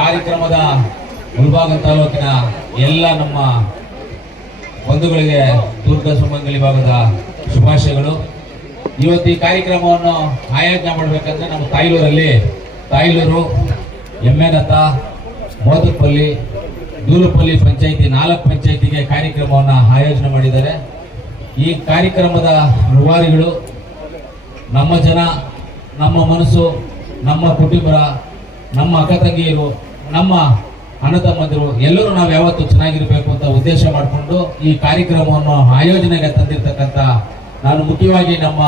ಕಾರ್ಯಕ್ರಮದ ಮುಲ್ಬಾಗ ತಾಲೂಕಿನ ಎಲ್ಲ ನಮ್ಮ ಬಂಧುಗಳಿಗೆ ದುರ್ಗ ಸುಮಂಗಲಿ ಭಾಗದ ಶುಭಾಶಯಗಳು. ಇವತ್ತು ಈ ಕಾರ್ಯಕ್ರಮವನ್ನು ಆಯೋಜನೆ ಮಾಡಬೇಕಂದ್ರೆ ನಮ್ಮ ತಾಯ್ಲೂರಲ್ಲಿ ತಾಯ್ಲೂರು, ಎಮ್ಮೆನತ್ತ ಮೋದಪಲ್ಲಿ ದೂಲುಪಲ್ಲಿ ಪಂಚಾಯಿತಿ ನಾಲ್ಕು ಪಂಚಾಯಿತಿಗೆ ಕಾರ್ಯಕ್ರಮವನ್ನು ಆಯೋಜನೆ ಮಾಡಿದ್ದಾರೆ. ಈ ಕಾರ್ಯಕ್ರಮದ ರೂವಾರಿಗಳು ನಮ್ಮ ಜನ, ನಮ್ಮ ಮನಸ್ಸು, ನಮ್ಮ ಕುಟುಂಬ ನಮ್ಮ ಅಕ್ಕ ತಂಗಿಯರು, ನಮ್ಮ ಅಣ್ಣ ಎಲ್ಲರೂ ನಾವು ಯಾವತ್ತೂ ಚೆನ್ನಾಗಿರ್ಬೇಕು ಅಂತ ಉದ್ದೇಶ ಮಾಡಿಕೊಂಡು ಈ ಕಾರ್ಯಕ್ರಮವನ್ನು ಆಯೋಜನೆಗೆ ತಂದಿರ್ತಕ್ಕಂಥ ನಾನು ಮುಖ್ಯವಾಗಿ ನಮ್ಮ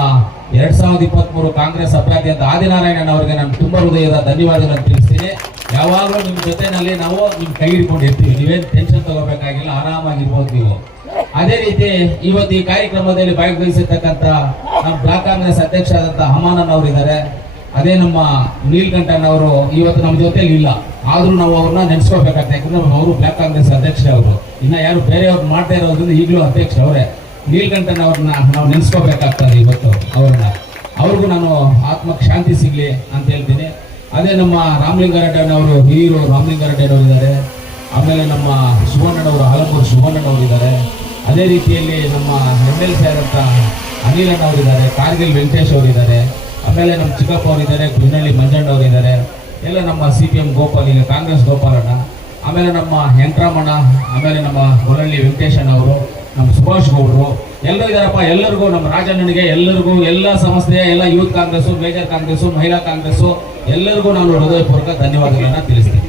ಎರಡ್ ಸಾವಿರದ ಇಪ್ಪತ್ತ್ ಮೂರು ಕಾಂಗ್ರೆಸ್ ಅಭ್ಯರ್ಥಿ ಅಂತ ಆದಿನಾರಾಯಣನ್ ಅವರಿಗೆ ನಾನು ತುಂಬ ಹೃದಯದ ಧನ್ಯವಾದಗಳನ್ನು ತಿಳಿಸ್ತೀನಿ. ಯಾವಾಗಲೂ ನಿಮ್ಮ ಜೊತೆನಲ್ಲಿ ನಾವು ನಿಮ್ ಕೈ ಹಿಡ್ಕೊಂಡು ಇರ್ತೀವಿ. ನೀವೇನು ಟೆನ್ಷನ್ ತಗೋಬೇಕಾಗಿಲ್ಲ, ಆರಾಮಾಗಿರ್ಬೋದು ನೀವು. ಅದೇ ರೀತಿ ಇವತ್ತು ಈ ಕಾರ್ಯಕ್ರಮದಲ್ಲಿ ಭಾಗವಹಿಸಿರ್ತಕ್ಕಂಥ ನಮ್ಮ ಬ್ಲಾಕ್ ಕಾಂಗ್ರೆಸ್ ಅಧ್ಯಕ್ಷ ಆದಂತ ಹಮಾನನ್ ಅವರು ಇದ್ದಾರೆ ಅದೇ ನಮ್ಮ ನೀಲ್ಕಂಠನ್ ಅವರು ಇವತ್ತು ನಮ್ಮ ಜೊತೆಲಿ ಇಲ್ಲ. ಆದರೂ ನಾವು ಅವ್ರನ್ನ ನೆನೆಸ್ಕೋಬೇಕಾಗ್ತದೆ ಯಾಕಂದ್ರೆ ಅವರು ಬ್ಲಾಕ್ ಕಾಂಗ್ರೆಸ್ ಅಧ್ಯಕ್ಷ ಅವರು. ಇನ್ನು ಯಾರು ಬೇರೆಯವ್ರು ಮಾಡ್ತಾ ಇರೋದ್ರಿಂದ ಈಗಲೂ ಅಧ್ಯಕ್ಷ ಅವರೇ. ನೀಲ್ಕಂಠನ್ ಅವ್ರನ್ನ ನಾವು ನೆನೆಸ್ಕೋಬೇಕಾಗ್ತದೆ ಇವತ್ತು ಅವ್ರನ್ನ. ಅವ್ರಿಗೂ ನಾನು ಆತ್ಮಕ್ಕೆ ಶಾಂತಿ ಸಿಗ್ಲಿ ಅಂತ ಹೇಳ್ತೀನಿ. ಅದೇ ನಮ್ಮ ರಾಮಲಿಂಗಾರೆಡ್ಡಿ ಅವರು ಹಿರಿಯರು ರಾಮಲಿಂಗಾರೆಡ್ಡಿ ಅವರು ಇದ್ದಾರೆ. ಆಮೇಲೆ ನಮ್ಮ ಶಿವಣ್ಣನವರು ಹಲಮೂರು ಶಿವಣ್ಣನವರು ಇದ್ದಾರೆ. ಅದೇ ರೀತಿಯಲ್ಲಿ ನಮ್ಮ ಎಂ ಎಲ್ ಸಿ ಆದಂಥ ಅನಿಲಣ್ಣ ಅವರಿದ್ದಾರೆ ಕಾರ್ಗಿಲ್ ವೆಂಕಟೇಶ್ ಅವರಿದ್ದಾರೆ ಆಮೇಲೆ ನಮ್ಮ ಚಿಕ್ಕಪ್ಪ ಅವರಿದ್ದಾರೆ ಗುಂಡಳ್ಳಿ ಮಂಜಣ್ಣ ಅವರಿದ್ದಾರೆ, ಎಲ್ಲ ನಮ್ಮ ಸಿ ಪಿ ಎಂ ಗೋಪಾಲ್, ಈಗ ಕಾಂಗ್ರೆಸ್ ಗೋಪಾಲಣ್ಣ ಆಮೇಲೆ ನಮ್ಮ ಹೆಂಕ್ರಾಮಣ್ಣ ಆಮೇಲೆ ನಮ್ಮ ಹೊರಳ್ಳಿ ವೆಂಕಟೇಶಣ್ಣ ಅವರು, ನಮ್ಮ ಸುಭಾಷ್ ಗೌಡರು, ಎಲ್ಲರೂ ಇದ್ದಾರಪ್ಪ, ಎಲ್ಲರಿಗೂ, ನಮ್ಮ ರಾಜಣ್ಣನಿಗೆ ಎಲ್ಲರಿಗೂ, ಎಲ್ಲ ಸಂಸ್ಥೆ ಎಲ್ಲ ಯೂತ್ ಕಾಂಗ್ರೆಸ್ಸು, ಮೇಜರ್ ಕಾಂಗ್ರೆಸ್ಸು, ಮಹಿಳಾ ಕಾಂಗ್ರೆಸ್ಸು, ಎಲ್ಲರಿಗೂ ನಾನು ಹೃದಯಪೂರ್ವಕ ಧನ್ಯವಾದಗಳನ್ನು ತಿಳಿಸ್ತೀನಿ.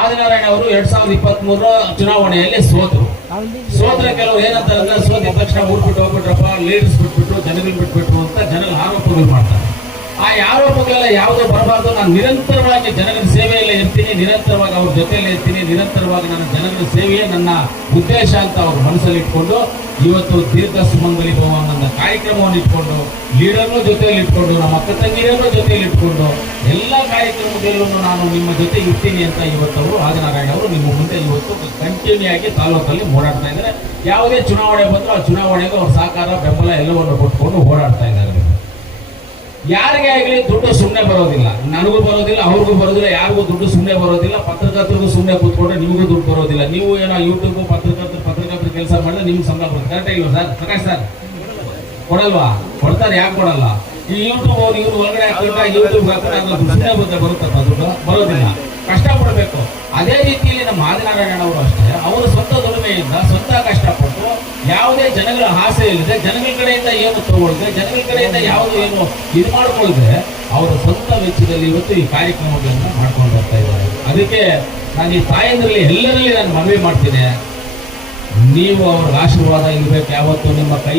ಆದಿನಾರಾಯಣ ಅವರು ಎರಡ್ ಸಾವಿರದ ಇಪ್ಪತ್ತ್ ಚುನಾವಣೆಯಲ್ಲಿ ಸೋತರು. ಸೋತ್ರ ಕೆಲವರು ಏನಂತಾರೆ ಅಂದ್ರೆ ಸೋತ ತಕ್ಷಣ ಊರ್ಬಿಟ್ಟು ಹೋಗ್ಬಿಟ್ರಪ್ಪ ಲೀಡರ್ಸ್ ಬಿಟ್ಬಿಟ್ಟು ಜನಗಳು ಬಿಟ್ಬಿಟ್ರು ಅಂತ ಜನಗಳ ಆರೋಪಗಳು ಮಾಡ್ತಾರೆ. ಆ ಆರೋಪಗಳೆಲ್ಲ ಯಾವುದೋ ಬರಬಾರ್ದು. ನಾನು ನಿರಂತರವಾಗಿ ಜನಗಳ ಸೇವೆಯಲ್ಲೇ ಇರ್ತೀನಿ. ನಿರಂತರವಾಗಿ ಅವ್ರ ಜೊತೆಯಲ್ಲೇ ಇರ್ತೀನಿ. ನಿರಂತರವಾಗಿ ನನ್ನ ಜನಗಳ ಸೇವೆಯೇ ನನ್ನ ಉದ್ದೇಶ ಅಂತ ಅವ್ರ ಮನಸ್ಸಲ್ಲಿ ಇಟ್ಕೊಂಡು ಇವತ್ತು ತೀರ್ಥ ಸುಮಂಗಲಿ ಭವನ ನನ್ನ ಕಾರ್ಯಕ್ರಮವನ್ನು ಇಟ್ಕೊಂಡು, ಲೀಡರ್ನ ಜೊತೆಯಲ್ಲಿ ಇಟ್ಕೊಂಡು, ನಮ್ಮ ಅಕ್ಕ ತಂಗಿಯರನ್ನು ಜೊತೆಯಲ್ಲಿ ಇಟ್ಕೊಂಡು ಎಲ್ಲ ಕಾರ್ಯಕ್ರಮದಲ್ಲೂ ನಾನು ನಿಮ್ಮ ಜೊತೆ ಇರ್ತೀನಿ ಅಂತ ಇವತ್ತು ಅವರು ಆದಿನಾರಾಯಣ ಅವರು ನಿಮ್ಮ ಮುಂದೆ ಇವತ್ತು ಕಂಟಿನ್ಯೂ ಆಗಿ ತಾಲೂಕಲ್ಲಿ ಓಡಾಡ್ತಾ ಇದ್ದಾರೆ. ಯಾವುದೇ ಚುನಾವಣೆ ಬಂದರೂ ಆ ಚುನಾವಣೆಗೂ ಅವ್ರ ಸಹಕಾರ, ಬೆಂಬಲ ಎಲ್ಲವನ್ನು ಕೊಟ್ಕೊಂಡು ಓಡಾಡ್ತಾ ಇದ್ದಾರೆ. ಯಾರಿಗೆ ಆಗಲಿ ದುಡ್ಡು ಸುಮ್ಮನೆ ಬರೋದಿಲ್ಲ. ನನಗೂ ಬರೋದಿಲ್ಲ, ಅವ್ರಿಗೂ ಬರೋದಿಲ್ಲ, ಯಾರಿಗೂ ದುಡ್ಡು ಸುಮ್ಮನೆ ಬರೋದಿಲ್ಲ, ಪತ್ರಕರ್ತರಿಗೂ ಸುಮ್ಮನೆ ಕೂತ್ಕೊಂಡ್ರೆ ನಿಮಗೂ ದುಡ್ಡು ಬರೋದಿಲ್ಲ. ನೀವು ಏನೋ ಯೂಟ್ಯೂಬ್ ಪತ್ರಕರ್ತರು ಪತ್ರಕರ್ತರು ಕೆಲಸ ಮಾಡಿದ್ರೆ ನಿಮ್ಗೆ ಸಂಬಳ ಬರುತ್ತೆ. ಕರೆಕ್ಟ್ ಇಲ್ವಾ ಸರ್? ಪ್ರಕಾಶ್ ಸರ್, ಕೊಡಲ್ವಾ? ಕೊಡ್ತಾರೆ, ಯಾಕೆ ಕೊಡಲ್ಲ? ಈ ಯೂಟ್ಯೂಬ್ ಅವ್ರು ಇವ್ರು ಒಳಗಡೆ ಹಾಕಿದ್ರೆ ಯೂಟ್ಯೂಬ್ ಸುಮ್ಮನೆ ಬಂದ ಬರುತ್ತಪ್ಪ ದುಡ್ಡು? ಬರೋದಿಲ್ಲ. ಕಷ್ಟಪಡಬೇಕು. ಅದೇ ರೀತಿಯಲ್ಲಿ ನಮ್ಮ ಆದಿನಾರಾಯಣ ಅವರು ಅಷ್ಟೇ. ಅವರು ಸ್ವಂತ ದುಡಿಮೆಯಿಂದ ಸ್ವಂತ ಕಷ್ಟಪಟ್ಟು ಯಾವುದೇ ಜನಗಳ ಆಸೆ ಇಲ್ಲದೆ ಜನಗಳ ಕಡೆಯಿಂದ ಏನು ತಗೊಳ್ಳದೆ ಜನಗಳ ಕಡೆಯಿಂದ ಯಾವುದು ಏನು ಇದು ಮಾಡಿಕೊಳ್ಳದೆ ಅವರ ಸ್ವಂತ ವೆಚ್ಚದಲ್ಲಿ ಇವತ್ತು ಈ ಕಾರ್ಯಕ್ರಮಗಳನ್ನು ಮಾಡ್ಕೊಂಡು ಬರ್ತಾ ಇದ್ದಾರೆ. ಅದಕ್ಕೆ ನಾನು ಈ ತಾಯಂದ್ರಲ್ಲಿ ಎಲ್ಲರಲ್ಲಿ ನಾನು ಮನವಿ ಮಾಡ್ತೀನಿ. ನೀವು ಅವ್ರ ಆಶೀರ್ವಾದ ಇರಬೇಕು. ಯಾವತ್ತು ನಿಮ್ಮ ಕೈ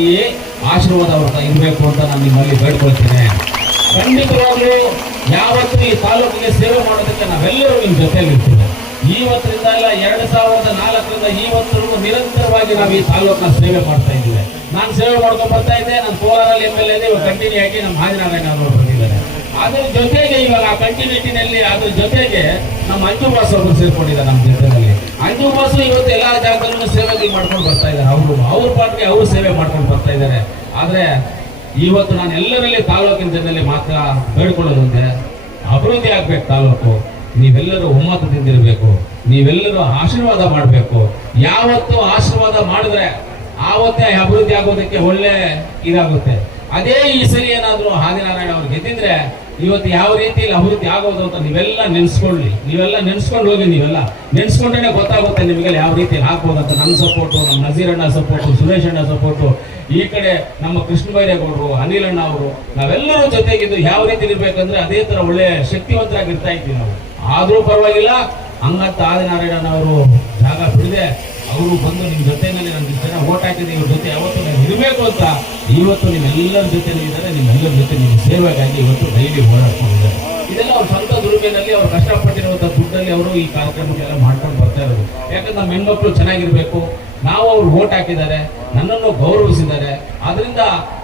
ಆಶೀರ್ವಾದ ಅವ್ರ ಇರಬೇಕು ಅಂತ ನಾನು ನಿಮ್ಮಲ್ಲಿ ಬೇಡ್ಕೊಳ್ತೇನೆ. ಖಂಡಿತವಾಗ್ಲೂ ಯಾವತ್ತು ಈ ತಾಲೂಕಿಗೆ ಸೇವೆ ಮಾಡೋದಕ್ಕೆ ನಾವೆಲ್ಲರೂ ನಿಮ್ಮ ಜೊತೆಯಲ್ಲಿರ್ತೀವಿ. ಇವತ್ತರಿಂದ ಅಲ್ಲ, ಎರಡು ಸಾವಿರದ ನಾಲ್ಕರಿಂದ ಇವತ್ತರೆಗೂ ನಿರಂತರವಾಗಿ ನಾವು ಈ ತಾಲೂಕಿನ ಸೇವೆ ಮಾಡ್ತಾ ಇದ್ದೇವೆ. ನಾನು ಸೇವೆ ಮಾಡ್ಕೊಂಡು ಬರ್ತಾ ಇದ್ದೆ, ನಾನು ಕೋಲಾರಲ್ಲಿ ಎಂ ಎಲ್ ಎ ಕಂಟಿನ್ಯೂ ಆಗಿ ನಮ್ಮ ಹಾಜರಾರಾಯಣ ಅವರು ಬಂದಿದ್ದಾರೆ. ಅದ್ರ ಜೊತೆಗೆ ಇವಾಗ ಆ ಕಂಟಿನ್ಯೂಟಿನಲ್ಲಿ ಅದ್ರ ಜೊತೆಗೆ ನಮ್ಮ ಅಂಜು ಬಾಸು ಅವರು ಸೇರ್ಕೊಂಡಿದ್ದಾರೆ ನಮ್ಮ ಜೊತೆಯಲ್ಲಿ. ಅಂಜು ಬಾಸು ಇವತ್ತು ಎಲ್ಲ ಜಾಗದಲ್ಲೂ ಸೇವೆಗಳು ಮಾಡ್ಕೊಂಡು ಬರ್ತಾ ಇದ್ದಾರೆ. ಅವರು, ಅವ್ರ ಪಾಟ್ಗೆ ಅವರು ಸೇವೆ ಮಾಡ್ಕೊಂಡು ಬರ್ತಾ ಇದ್ದಾರೆ. ಆದರೆ ಇವತ್ತು ನಾನು ಎಲ್ಲರಲ್ಲಿ ತಾಲೂಕಿನ ಜನರಲ್ಲಿ ಮಾತ್ರ ಬೇಡ್ಕೊಳ್ಳೋದಂತೆ ಅಭಿವೃದ್ಧಿ ಆಗ್ಬೇಕು ತಾಲೂಕು. ನೀವೆಲ್ಲರೂ ಒಮ್ಮತದಿಂದಿರಬೇಕು ನೀವೆಲ್ಲರೂ ಆಶೀರ್ವಾದ ಮಾಡಬೇಕು. ಯಾವತ್ತು ಆಶೀರ್ವಾದ ಮಾಡಿದ್ರೆ ಆವತ್ತೇ ಅಭಿವೃದ್ಧಿ ಆಗೋದಕ್ಕೆ ಒಳ್ಳೆ ಇದಾಗುತ್ತೆ. ಅದೇ ಈ ಸರಿ ಏನಾದ್ರು ಆದಿನಾರಾಯಣ ಅವ್ರು ಗೆದ್ದಿದ್ರೆ ಇವತ್ತು ಯಾವ ರೀತಿಯಲ್ಲಿ ಅಭಿವೃದ್ಧಿ ಆಗೋದು ಅಂತ ನೀವೆಲ್ಲ ನೆನ್ಸ್ಕೊಳ್ಳಿ. ನೀವೆಲ್ಲ ನೆನ್ಸ್ಕೊಂಡು ಹೋಗಿ ನೀವೆಲ್ಲ ನೆನೆಸ್ಕೊಂಡೇ ಗೊತ್ತಾಗುತ್ತೆ ನಿಮಗೆ ಯಾವ ರೀತಿಯಲ್ಲಿ ಆಗ್ಬೋದು ಅಂತ. ನನ್ನ ಸಪೋರ್ಟು ನಮ್ಮ ನಜೀರಣ್ಣ ಸಪೋರ್ಟು ಸುರೇಶ್ ಅಣ್ಣ ಸಪೋರ್ಟು ಈ ಕಡೆ ನಮ್ಮ ಕೃಷ್ಣ ಬೈರೇಗೌಡರು ಅಣ್ಣ ಅವರು, ನಾವೆಲ್ಲರೂ ಜೊತೆಗಿದ್ದು ಯಾವ ರೀತಿ ಇರ್ಬೇಕಂದ್ರೆ ಅದೇ ತರ ಒಳ್ಳೆ ಶಕ್ತಿವಂತರಾಗಿರ್ತಾ ಇದ್ವಿ ನಾವು. ಆದ್ರೂ ಪರವಾಗಿಲ್ಲ ಹಂಗಂತ ಆದಿನಾರಾಯಣ ಅವರು ಜಾಗ ಬಿಡದೆ, ಅವರು ಬಂದು ನಿಮ್ಮ ಜೊತೆನಲ್ಲಿ ನನ್ನ ಜನ ಓಟ್ ಹಾಕಿದ್ರೆ ಇವ್ರ ಜೊತೆ ಯಾವತ್ತು ನಾನು ಇರಬೇಕು ಅಂತ, ಇವತ್ತು ನಿಮ್ಮೆಲ್ಲರ ಜೊತೆ ಇದ್ದಾರೆ, ನಿಮ್ಮೆಲ್ಲರ ಜೊತೆ ನಿಮ್ಮ ಸೇವೆಗಾಗಿ ಇವತ್ತು ಡೈಲಿ ಓಡಾಡ್ಕೊಂಡಿದ್ದಾರೆ ಇದೆಲ್ಲ ಅವ್ರ ಸ್ವಂತ ದುಡಿಮೆನಲ್ಲಿ ಅವ್ರು ಕಷ್ಟಪಟ್ಟಿರುವಂತ ದುಡ್ಡಲ್ಲಿ ಅವರು ಈ ಕಾರ್ಯಕ್ರಮಕ್ಕೆಲ್ಲ ಮಾಡ್ಕೊಂಡು ಬರ್ತಾ ಇರೋದು. ಯಾಕಂದ್ರೆ ನಮ್ಮ ಹೆಣ್ಮಕ್ಳು ಚೆನ್ನಾಗಿರಬೇಕು, ನಾವು ಅವ್ರು ಓಟ್ ಹಾಕಿದ್ದಾರೆ ನನ್ನನ್ನು ಗೌರವಿಸಿದ್ದಾರೆ. ಅದರಿಂದ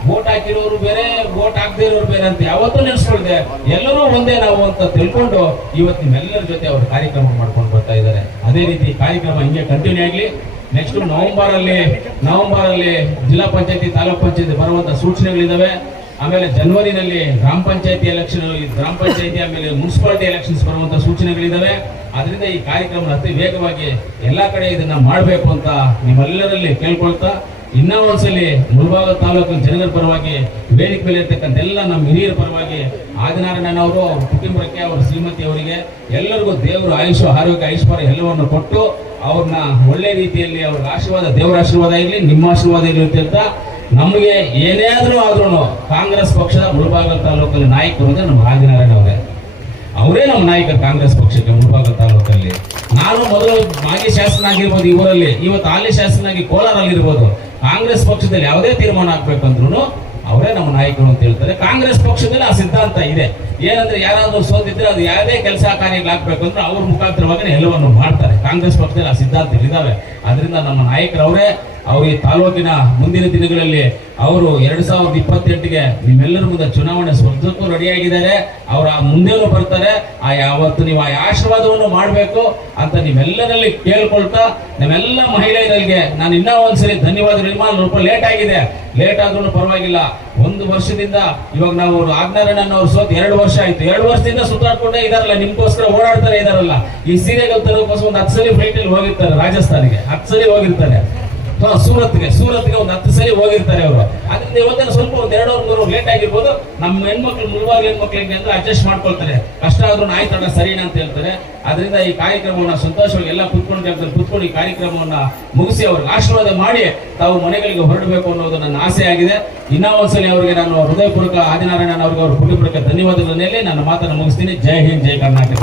ವೋಟ್ ಹಾಕಿರೋರು ಬೇರೆ ವೋಟ್ ಹಾಕದೇ ಇರೋರು ಬೇರೆ ಅಂತ ಯಾವತ್ತೂ ನೆನೆಸ್ಕೊಳ್ದೆ. ಎಲ್ಲರೂ ಒಂದೇ ನಾವು ಅಂತ ತಿಳ್ಕೊಂಡು ಇವತ್ತು ನಿಮ್ಮೆಲ್ಲರ ಜೊತೆ ಅವರು ಕಾರ್ಯಕ್ರಮ ಮಾಡ್ಕೊಂಡು ಬರ್ತಾ ಇದ್ದಾರೆ. ಅದೇ ರೀತಿ ಕಾರ್ಯಕ್ರಮ ಹಿಂಗೆ ಕಂಟಿನ್ಯೂ ಆಗಲಿ. ನೆಕ್ಸ್ಟ್ ನವೆಂಬರ್ ಅಲ್ಲಿ ನವೆಂಬರ್ ಅಲ್ಲಿ ಜಿಲ್ಲಾ ಪಂಚಾಯತಿ, ತಾಲೂಕ್ ಪಂಚಾಯತಿ ಬರುವಂತ ಸೂಚನೆಗಳಿದಾವೆ. ಆಮೇಲೆ ಜನವರಿನಲ್ಲಿ ಗ್ರಾಮ ಪಂಚಾಯತಿ ಎಲೆಕ್ಷನ್ ಗ್ರಾಮ ಪಂಚಾಯತಿ, ಆಮೇಲೆ ಮುನ್ಸಿಪಾಲಿಟಿ ಎಲೆಕ್ಷನ್ಸ್ ಬರುವಂತ ಸೂಚನೆಗಳಿದಾವೆ. ಅದರಿಂದ ಈ ಕಾರ್ಯಕ್ರಮ ಅತಿ ವೇಗವಾಗಿ ಎಲ್ಲಾ ಕಡೆ ಇದನ್ನ ಮಾಡಬೇಕು ಅಂತ ನಿಮ್ಮೆಲ್ಲರಲ್ಲಿ ಕೇಳ್ಕೊಳ್ತಾ ಇನ್ನೂ ಒಂದ್ಸಲಿ ಮುಳಬಾಗ ತಾಲೂಕಿನ ಜನರ ಪರವಾಗಿ, ವೇದಿಕೆ ಮೇಲೆ ಇರ್ತಕ್ಕಂಥ ಎಲ್ಲ ನಮ್ಮ ಹಿರಿಯರ ಪರವಾಗಿ ಆದಿನಾರಾಯಣ ಅವರು, ಅವ್ರ ಕುಟುಂಬಕ್ಕೆ, ಅವ್ರ ಶ್ರೀಮತಿ ಅವರಿಗೆ ಎಲ್ಲರಿಗೂ ದೇವರು ಆಯುಷ್, ಆರೋಗ್ಯ, ಐಶ್ವರ್ಯ ಎಲ್ಲವನ್ನು ಕೊಟ್ಟು ಅವ್ರನ್ನ ಒಳ್ಳೆ ರೀತಿಯಲ್ಲಿ ಅವ್ರ ಆಶೀರ್ವಾದ, ದೇವರ ಆಶೀರ್ವಾದ ಇರಲಿ, ನಿಮ್ಮ ಆಶೀರ್ವಾದ ಇರುತ್ತೆ ಅಂತ ನಮಗೆ ಏನೇ ಆದರೂ ಆದ್ರೂ ಕಾಂಗ್ರೆಸ್ ಪಕ್ಷದ ಮುಳಬಾಗಲ್ ತಾಲೂಕಲ್ಲಿ ನಾಯಕರು ಅಂದ್ರೆ ನಮ್ಮ ಆದಿನಾರಾಯಣ ಅವರೇ. ಅವರೇ ನಮ್ಮ ನಾಯಕರು ಕಾಂಗ್ರೆಸ್ ಪಕ್ಷಕ್ಕೆ ಮುಳಬಾಗ ತಾಲೂಕಲ್ಲಿ. ನಾನು ಮೊದಲು ಮಾಜಿ ಶಾಸನ ಆಗಿರ್ಬೋದು ಇವರಲ್ಲಿ ಇವತ್ತು ಹಾಲಿ ಶಾಸನಾಗಿ ಕೋಲಾರಲ್ಲಿ ಇರ್ಬೋದು ಕಾಂಗ್ರೆಸ್ ಪಕ್ಷದಲ್ಲಿ ಯಾವುದೇ ತೀರ್ಮಾನ ಆಗ್ಬೇಕಂದ್ರೂ ಅವರೇ ನಮ್ಮ ನಾಯಕರು ಅಂತ ಹೇಳ್ತಾರೆ. ಕಾಂಗ್ರೆಸ್ ಪಕ್ಷದಲ್ಲಿ ಆ ಸಿದ್ಧಾಂತ ಇದೆ. ಏನಂದ್ರೆ ಯಾರಾದ್ರೂ ಸೋತಿದ್ರೆ ಅದು ಯಾವುದೇ ಕೆಲಸ ಕಾರ್ಯಗಳು ಅಂದ್ರೆ ಅವ್ರ ಮುಖಾಂತರವಾಗಿ ಎಲ್ಲವನ್ನು ಮಾಡ್ತಾರೆ. ಕಾಂಗ್ರೆಸ್ ಪಕ್ಷದಲ್ಲಿ ಆ ಸಿದ್ಧಾಂತಗಳಿದಾವೆ. ಅದರಿಂದ ನಮ್ಮ ನಾಯಕರು ಅವರೇ ಈ ತಾಲೂಕಿನ ಮುಂದಿನ ದಿನಗಳಲ್ಲಿ ಅವರು ಎರಡ್ ಸಾವಿರದ ಇಪ್ಪತ್ತೆಂಟಿಗೆ ನಿಮ್ಮೆಲ್ಲರ ಮುಂದೆ ಚುನಾವಣೆ ಸ್ಪರ್ಧಕ್ಕೂ ರೆಡಿಯಾಗಿದ್ದಾರೆ. ಅವರು ಆ ಮುಂದೆನೂ ಬರ್ತಾರೆ. ಆ ಯಾವತ್ತು ನೀವು ಆ ಆಶೀರ್ವಾದವನ್ನು ಮಾಡಬೇಕು ಅಂತ ನಿಮ್ಮೆಲ್ಲರಲ್ಲಿ ಕೇಳ್ಕೊಳ್ತಾ ನಮ್ಮೆಲ್ಲ ಮಹಿಳೆಯರಿಗೆ ನಾನು ಇನ್ನೂ ಒಂದ್ಸರಿ ಧನ್ಯವಾದ ನಿರ್ಮಾಣ ರೂಪ ಲೇಟ್ ಆಗಿದೆ. ಲೇಟ್ ಆದ್ರೂ ಪರವಾಗಿಲ್ಲ. ಒಂದು ವರ್ಷದಿಂದ ಇವಾಗ ನಾವು ಆಜ್ಞಾರಾಯಣ ಅವ್ರು ಸೋತ್ ಎರಡು ವರ್ಷ ಆಯ್ತು. ಎರಡು ವರ್ಷದಿಂದ ಸುತ್ತಾಡ್ಕೊಂಡೇ ಇದಾರಲ್ಲ, ನಿಮ್ಗೋಸ್ಕರ ಓಡಾಡ್ತಾರೆ ಇದಾರಲ್ಲ. ಈ ಸೀರೆಗಳು ತರೋಕೋಸ್ಕರ ಒಂದು ಹತ್ತು ಸರಿ ಫ್ಲೈಟ್ ಅಲ್ಲಿ ಹೋಗಿರ್ತಾರೆ, ರಾಜಸ್ಥಾನಿಗೆ. ಹತ್ತು ಸರಿ ಹೋಗಿರ್ತಾರೆ. ಸೂರತ್ಗೆ ಸೂರತ್ಗೆ ಒಂದು ಹತ್ತು ಸರಿ ಹೋಗಿರ್ತಾರೆ ಅವರು. ಅದರಿಂದ ಇವತ್ತಿನ ಸ್ವಲ್ಪ ಒಂದ್ ಎರಡು ಮೂರು ಲೇಟ್ ಆಗಿರ್ಬೋದು, ನಮ್ಮ ಹೆಣ್ಮಕ್ಳು ಮುಳುವಾಗ ಹೆಣ್ಮಕ್ಳು ಹೆಂಗೆ ಅಂದ್ರೆ ಅಡ್ಜಸ್ಟ್ ಮಾಡ್ಕೊಳ್ತಾರೆ. ಕಷ್ಟ ಆದ್ರೂ ಆಯ್ತಣ್ಣ ಸರಿನಾ ಅಂತ ಹೇಳ್ತಾರೆ. ಅದರಿಂದ ಈ ಕಾರ್ಯಕ್ರಮವನ್ನ ಸಂತೋಷವಾಗಿ ಎಲ್ಲ ಕುತ್ಕೊಂಡು ಜಾಗದಲ್ಲಿ ಕುತ್ಕೊಂಡು ಈ ಕಾರ್ಯಕ್ರಮವನ್ನ ಮುಗಿಸಿ ಅವ್ರಿಗೆ ಆಶೀರ್ವಾದ ಮಾಡಿ ತಾವು ಮನೆಗಳಿಗೆ ಹೊರಡಬೇಕು ಅನ್ನೋದು ನನ್ನ ಆಸೆ ಆಗಿದೆ. ಇನ್ನೂ ಒಂದ್ಸಲ ಅವರಿಗೆ ನಾನು ಹೃದಯಪೂರ್ವಕ ಆದಿನಾರಾಯಣ ಅವ್ರಿಗೆ ಅವ್ರ ಕುಟುಂಬಕ್ಕೆ ಮೇಲೆ ನನ್ನ ಮಾತನ್ನು ಮುಗಿಸ್ತೀನಿ. ಜೈ ಹಿಂದ್, ಜೈ ಕರ್ನಾಟಕ.